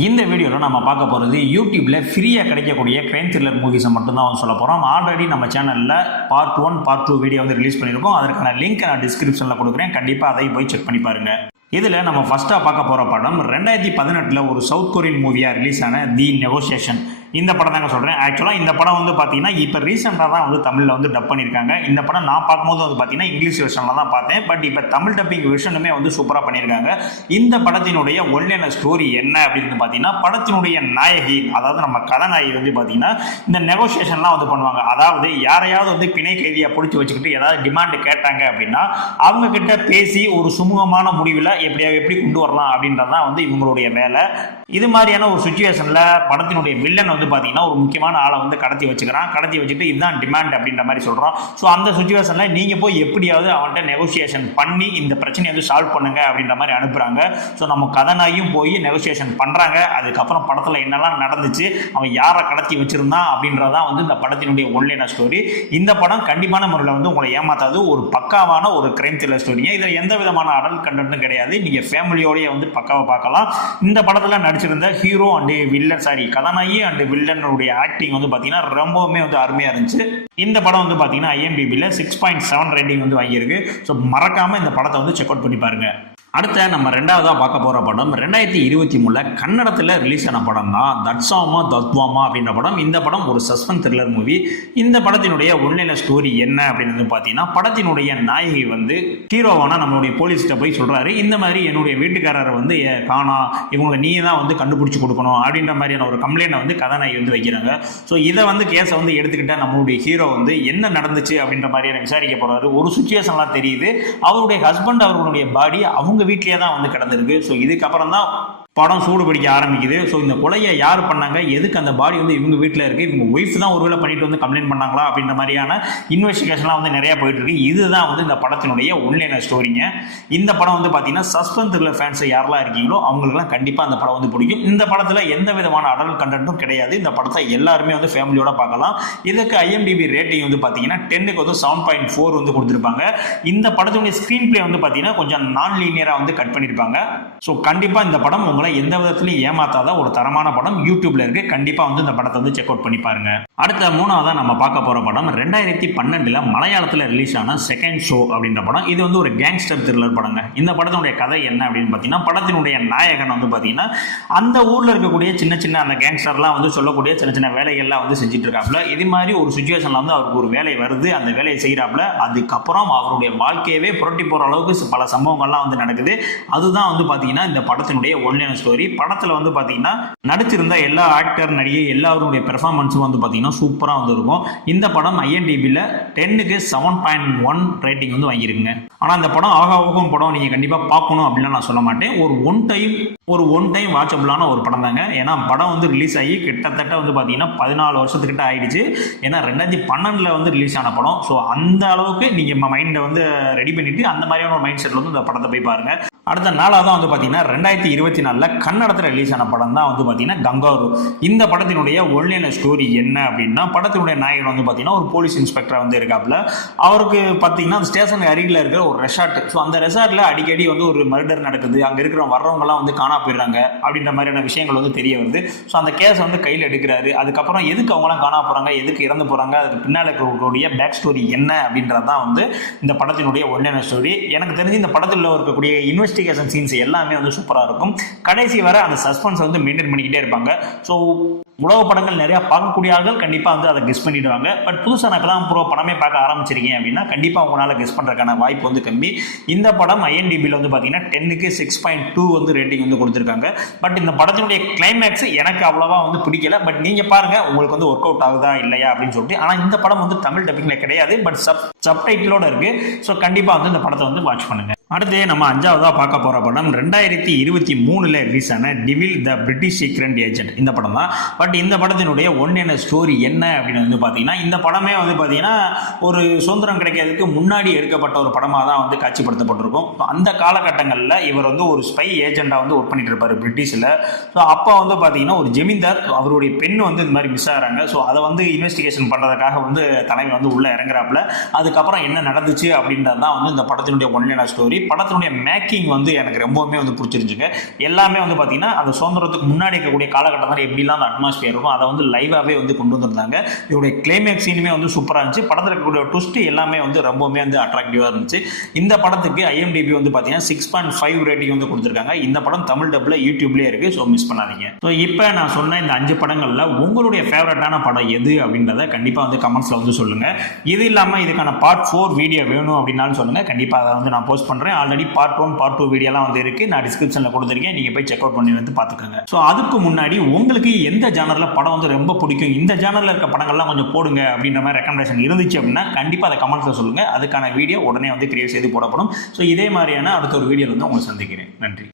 இந்த வீடியோவில் நம்ம பார்க்க போகிறது யூடியூப்பில் ஃப்ரீயாக கிடைக்கக்கூடிய கிரைம் த்ரில்லர் மூவிஸை மட்டும்தான் வந்து சொல்ல போகிறோம். ஆல்ரெடி நம்ம சேனலில் பார்ட் 1 பார்ட் 2 வீடியோ வந்து ரிலீஸ் பண்ணியிருக்கோம். அதற்கான லிங்க் நான் டிஸ்கிரிப்ஷனில் கொடுக்குறேன். கண்டிப்பாக அதை போய் செக் பண்ணி பாருங்கள். இதில் நம்ம ஃபஸ்ட்டாக பார்க்க போகிற படம் 2018 ஒரு சவுத் கொரியன் மூவியாக ரிலீஸ் ஆன தி நெகோசியேஷன். இந்த படம் தாங்க சொல்கிறேன். ஆக்சுவலாக இந்த படம் வந்து பார்த்தீங்கன்னா இப்போ ரீசெண்டாக தான் வந்து தமிழில் வந்து டப் பண்ணியிருக்காங்க. இந்த படம் நான் பார்க்கும்போது வந்து பார்த்தீங்கன்னா இங்கிலீஷ் வெர்ஷனில் தான் பார்த்தேன். பட் இப்போ தமிழ் டப்பிங் வெர்ஷனுமே வந்து சூப்பராக பண்ணியிருக்காங்க. இந்த படத்தினுடைய ஒன்லைன ஸ்டோரி என்ன அப்படின்னு பார்த்தீங்கன்னா, படத்தினுடைய நாயகி, அதாவது நம்ம கதாநாயகி வந்து பார்த்தீங்கன்னா இந்த நெகோசியேஷன்லாம் வந்து பண்ணுவாங்க. அதாவது யாரையாவது வந்து பிணை கைதியாக பிடிச்சி வச்சுக்கிட்டு ஏதாவது டிமாண்டு கேட்டாங்க அப்படின்னா அவங்க கிட்ட பேசி ஒரு சுமூகமான முடிவில் எப்படி கொண்டு வரலாம் அப்படின்றதான் வந்து இவங்களுடைய வேலை. இது மாதிரியான ஒரு சுச்சுவேஷனில் படத்தினுடைய வில்லன் வந்து பார்த்தீங்கன்னா ஒரு முக்கியமான ஆளை வந்து கடத்தி வச்சுட்டு இதுதான் டிமாண்ட் அப்படின்ற மாதிரி சொல்கிறோம். ஸோ அந்த சுச்சுவேஷனில் நீங்கள் போய் எப்படியாவது அவன்கிட்ட நெகோசியேஷன் பண்ணி இந்த பிரச்சனையை வந்து சால்வ் பண்ணுங்க அப்படின்ற மாதிரி அனுப்புகிறாங்க. ஸோ நம்ம கதாநாயகியும் போய் நெகோசியேஷன் பண்ணுறாங்க. அதுக்கப்புறம் படத்தில் என்னெல்லாம் நடந்துச்சு, அவன் யாரை கடத்தி வச்சிருந்தான் அப்படின்றதான் வந்து இந்த படத்தினுடைய ஒன்லைன ஸ்டோரி. இந்த படம் கண்டிப்பான முறையில் வந்து உங்களை ஏமாத்தாது. ஒரு பக்காவான ஒரு கிரைம் த்ரில்லர் ஸ்டோரிங்க. இதில் எந்த விதமான அடல்ட் கண்டென்ட்டும் கிடையாது. நீங்கள் ஃபேமிலியோடய வந்து பக்காவாக பார்க்கலாம். இந்த படத்தில் நடிச்சிருந்த ஹீரோ அண்டு வில்லன், கதாநாயகி அண்டு வில்லனுடைய ஆக்டிங் வந்து பார்த்தீங்கன்னா ரொம்பவுமே வந்து அருமையாக இருந்துச்சு. இந்த படம் வந்து பார்த்தீங்கன்னா IMDbல 6.7 ரேட்டிங் வந்து வாங்கியிருக்கு. ஸோ மறக்காமல் இந்த படத்தை வந்து செக் அவுட் பண்ணி பாருங்க. அடுத்த நம்ம ரெண்டாவதாக பார்க்க போகிற படம் 2023 கன்னடத்தில் ரிலீஸ் ஆன படம் தான் தட்சாமா தத்வாமா அப்படின்ற படம். இந்த படம் ஒரு சஸ்பென்ஸ் த்ரில்லர் மூவி. இந்த படத்தினுடைய ஒன்லைன ஸ்டோரி என்ன அப்படின்னு பார்த்தீங்கன்னா, படத்தினுடைய நாயகி வந்து ஹீரோவான நம்மளுடைய போலீஸ்கிட்ட போய் சொல்கிறாரு, இந்த மாதிரி என்னுடைய வீட்டுக்காரரை வந்து காணா, இவங்களை நீ தான் வந்து கண்டுபிடிச்சி கொடுக்கணும் அப்படின்ற மாதிரியான ஒரு கம்ப்ளைண்ட்டை வந்து கதாநாயகி வந்து வைக்கிறாங்க. ஸோ இதை வந்து கேஸை வந்து எடுத்துக்கிட்ட நம்மளுடைய ஹீரோ வந்து என்ன நடந்துச்சு அப்படின்ற மாதிரியான விசாரிக்க போகிறாரு. ஒரு சுச்சுவேஷன்லாம் தெரியுது, அவருடைய ஹஸ்பண்ட் அவர்களுடைய பாடி அவங்க வீட்லயே தான் வந்து கிடந்திருக்கு. ஸோ இதுக்கப்புறம் தான் படம் சூடு பிடிக்க ஆரம்பிக்குது. ஸோ இந்த கொலையை யார் பண்ணாங்க, எதுக்கு அந்த பாடி வந்து இவங்க வீட்டில் இருக்குது, இவங்க ஒய்ஃப் தான் ஒருவேளை பண்ணிட்டு வந்து கம்ப்ளைண்ட் பண்ணாங்களா அப்படின்ற மாதிரியான இன்வெஸ்டிகேஷன்லாம் வந்து நிறையா போயிட்டு இருக்கு. இதுதான் வந்து இந்த படத்தினுடைய ஒன்லைன ஸ்டோரிங்க. இந்த படம் வந்து பார்த்தீங்கன்னா சஸ்பென்ஸ் த்ரில்லர் ஃபேன்ஸ் யாரெல்லாம் இருக்கீங்களோ அவங்களுக்குலாம் கண்டிப்பாக அந்த படம் வந்து பிடிக்கும். இந்த படத்தில் எந்த விதமான அடல்ட் கண்டென்ட்டும் கிடையாது. இந்த படத்தை எல்லாருமே வந்து ஃபேமிலியோட பார்க்கலாம். இதுக்கு IMDb ரேட்டிங் வந்து பார்த்தீங்கன்னா 10க்கு வந்து 7.4 வந்து கொடுத்துருப்பாங்க. இந்த படத்தினுடைய ஸ்க்ரீன் பிளே வந்து பார்த்தீங்கன்னா கொஞ்சம் நான் லீனியராக வந்து கட் பண்ணியிருப்பாங்க. ஸோ கண்டிப்பாக இந்த படம் எந்த விதத்திலையும் ஏமாத்தாத ஒரு தரமான படம் யூடியூப்ல இருக்கு. கண்டிப்பா வந்து இந்த படத்தை வந்து செக் அவுட் பண்ணி பாருங்க. அடுத்த மூணாவதா நம்ம பார்க்க போற படம் 2012 மலையாளத்தில் ரிலீஸ் ஆன செகண்ட் ஷோ அப்படின்ற படம். இது வந்து ஒரு கேங்ஸ்டர் த்ரில்லர் படங்க. இந்த படத்தினுடைய கதை என்ன அப்படின்னு பார்த்தீங்கன்னா, படத்தினுடைய நாயகன் வந்து பார்த்தீங்கன்னா அந்த ஊர்ல இருக்கக்கூடிய சின்ன அந்த கேங்ஸ்டர்லாம் வந்து சொல்லக்கூடிய சின்ன வேலைகள்லாம் வந்து செஞ்சுட்டு இருக்காப்புல. இது மாதிரி ஒரு சுச்சுவேஷன்ல வந்து அவருக்கு ஒரு வேலை வருது, அந்த வேலையை செய்யறாப்புல. அதுக்கப்புறம் அவருடைய வாழ்க்கையவே புரட்டி போற அளவுக்கு பல சம்பவங்கள்லாம் வந்து நடக்குது. அதுதான் வந்து பார்த்தீங்கன்னா இந்த படத்தினுடைய ஒன்லைன ஸ்டோரி. படத்துல வந்து பாத்தீங்கன்னா நடிச்சிருந்த எல்லா ஆக்டர், நடிகை எல்லாருடைய பெர்ஃபார்மன்ஸும் வந்து பாத்தீங்கன்னா சூப்பரா வந்து இருக்கும். இந்த படம் IMDbல 10க்கு 7.1 ரேட்டிங் வந்து வாங்கியிருக்குங்க. ஆனா இந்த படம் ஆகாவும் படம் நீங்க கண்டிப்பா பார்க்கணும் அப்படின்னு நான் சொல்ல மாட்டேன். ஒரு ஒன் டைம் வாட்சபிளான ஒரு படம் தாங்க. ஏன்னா படம் வந்து ரிலீஸ் ஆகி கிட்டத்தட்ட வந்து பாத்தீங்கன்னா 14 வருஷத்துக்கிட்ட ஆயிடுச்சு. ஏன்னா 2012 வந்து ரிலீஸ் ஆன படம். ஸோ அந்த அளவுக்கு நீங்க மைண்டை வந்து ரெடி பண்ணிட்டு அந்த மாதிரியான ஒரு மைண்ட் செட்ல வந்து இந்த படத்தை போய் பாருங்க. அடுத்த நாளாக தான் வந்து பார்த்தீங்கன்னா 2024 கன்னடத்தில் ரிலீஸ் ஆன படம் தான் வந்து பார்த்தீங்கன்னா கங்காரு. இந்த படத்தினுடைய ஒன்லைன ஸ்டோரி என்ன அப்படின்னா, படத்தினுடைய நாயகன் வந்து பார்த்தீங்கன்னா ஒரு போலீஸ் இன்ஸ்பெக்டர் வந்து இருக்காப்புல. அவருக்கு பார்த்தீங்கன்னா அந்த ஸ்டேஷன் அருகில் இருக்கிற ஒரு ரெசார்ட். ஸோ அந்த ரெசார்ட்டில் அடிக்கடி வந்து ஒரு மர்டர் நடக்குது, அங்கே இருக்கிற வர்றவங்கலாம் வந்து காணா போயிடுறாங்க அப்படின்ற மாதிரியான விஷயங்கள் வந்து தெரிய வருது. ஸோ அந்த கேஸை வந்து கையில் எடுக்கிறாரு. அதுக்கப்புறம் எதுக்கு அவங்களாம் காணா போகிறாங்க, எதுக்கு இறந்து போகிறாங்க, அதுக்கு பின்னால் இருக்கக்கூடிய பேக் ஸ்டோரி என்ன அப்படின்றது தான் வந்து இந்த படத்தினுடைய ஒன்லைன ஸ்டோரி. எனக்கு தெரிஞ்சு இந்த படத்தில் இருக்கக்கூடிய இன்வெஸ்டிகேஷன் சீன்ஸ் எல்லாமே வந்து சூப்பராக இருக்கும். கடைசி வரை அந்த சஸ்பென்ஸ் வந்து மெயின்டைன் பண்ணிக்கிட்டே இருப்பாங்க. ஸோ உலக படங்கள் நிறையா பார்க்கக்கூடிய ஆள்கள் கண்டிப்பாக வந்து அதை கெஸ் பண்ணிடுவாங்க. பட் புதுசாக நான் இப்போதான் படமே பார்க்க ஆரம்பிச்சிருக்கேன் அப்படின்னா கண்டிப்பாக உங்களால் கெஸ் பண்ணுறதுக்கான வாய்ப்பு வந்து கம்மி. இந்த படம் IMDbல வந்து பார்த்தீங்கன்னா 10க்கு 6.2 வந்து ரேட்டிங் வந்து கொடுத்துருக்காங்க. பட் இந்த படத்தினுடைய கிளைமேக்ஸ் எனக்கு அவ்வளோவா வந்து பிடிக்கல. பட் நீங்கள் பாருங்க, உங்களுக்கு வந்து ஒர்க் அவுட் ஆகுதா இல்லையா அப்படின்னு சொல்லிட்டு. ஆனால் இந்த படம் வந்து தமிழ் டப்பிங்ல கிடையாது, பட் சப்டைட்டிலோட இருக்கு. ஸோ கண்டிப்பாக வந்து இந்த படத்தை வந்து வாட்ச் பண்ணுங்க. அடுத்து நம்ம அஞ்சாவதாக பார்க்க போகிற படம் 2023 ரிலீஸ் ஆன டிவில் த பிரிட்டிஷ் சீக்ரெட் ஏஜென்ட். இந்த படம் தான். பட் இந்த படத்தினுடைய ஒன்லைன ஸ்டோரி என்ன அப்படின்னு வந்து பார்த்தீங்கன்னா, இந்த படமே வந்து பார்த்தீங்கன்னா ஒரு சுதந்திரம் கிடைக்கிறதுக்கு முன்னாடி எடுக்கப்பட்ட ஒரு படமாக தான் வந்து காட்சிப்படுத்தப்பட்டிருக்கும். அந்த காலகட்டங்களில் இவர் வந்து ஒரு ஸ்பை ஏஜெண்டாக வந்து ஒர்க் பண்ணிட்டு இருப்பார் பிரிட்டிஷில். ஸோ அப்போ வந்து பார்த்தீங்கன்னா ஒரு ஜமீன்தார், அவருடைய பெண் வந்து இந்த மாதிரி மிஸ் ஆகிறாங்க. ஸோ அதை வந்து இன்வெஸ்டிகேஷன் பண்ணுறதுக்காக வந்து தலைமை வந்து உள்ளே இறங்குறாப்புல. அதுக்கப்புறம் என்ன நடந்துச்சு அப்படின்றது தான் வந்து இந்த படத்தினுடைய ஒன்லைன ஸ்டோரி. படத்தினுடைய மேக்கிங் வந்து எனக்கு ரொம்பவுமே வந்து பிடிச்சிருந்துச்சுங்க. எல்லாமே வந்து பார்த்தீங்கன்னா அந்த சுதந்திரத்துக்கு முன்னாடி இருக்கக்கூடிய காலகட்டத்தில் எப்படிலாம் அந்த அட்மாஸ்பியர் இருக்கும் அதை வந்து லைவாகவே வந்து கொண்டு வந்திருந்தாங்க. இதோடைய கிளைமேக்ஸ் சீனுமே வந்து சூப்பராக இருந்துச்சு. படத்தில் இருக்கக்கூடிய ட்விஸ்ட் எல்லாமே வந்து ரொம்பவுமே வந்து அட்ராக்டிவாக இருந்துச்சு. இந்த படத்துக்கு IMDb வந்து பார்த்தீங்கன்னா 6.5 ரேட்டிங் வந்து கொடுத்துருக்காங்க. இந்த படம் தமிழ் டப்ல யூடியூப்லேயே இருக்கு. ஸோ மிஸ் பண்ணாதீங்க. ஸோ இப்போ நான் சொன்ன இந்த 5 படங்களில் உங்களுடைய ஃபேவரட்டான படம் எது அப்படின்றத கண்டிப்பாக வந்து கமெண்ட்ஸில் வந்து சொல்லுங்க. இது இல்லாமல் இதுக்கான பார்ட் 4 வீடியோ வேணும் அப்படின்னாலும் சொல்லுங்க. கண்டிப்பாக அதை வந்து நான் போஸ்ட் பண்ணுறேன். ஆல்ரெடி பார்ட் 1 பார்ட் 2 வீடியோலாம் வந்து இருக்கு. நான் டிஸ்கிரிப்ஷனில் கொடுத்துருக்கேன். நீங்கள் போய் செக் அவுட் பண்ணி வந்து பார்த்துக்கோங்க. ஸோ அதுக்கு முன்னாடி உங்களுக்கு எந்த ஜானரில் படம் வந்து ரொம்ப பிடிக்கும், இந்த ஜானரில் இருக்க படங்கள்லாம் கொஞ்சம் போடுங்க அப்படின்ற மாதிரி ரெக்கமெண்டேஷன் இருந்துச்சு அப்படின்னா கண்டிப்பாக அதை கமெண்ட்ஸில் சொல்லுங்கள். அதுக்கான வீடியோ உடனே வந்து கிரியேட் செய்து போடப்படும். ஸோ இதே மாதிரியான அடுத்த ஒரு வீடியோவில் வந்து உங்களை சந்திக்கிறேன். நன்றி.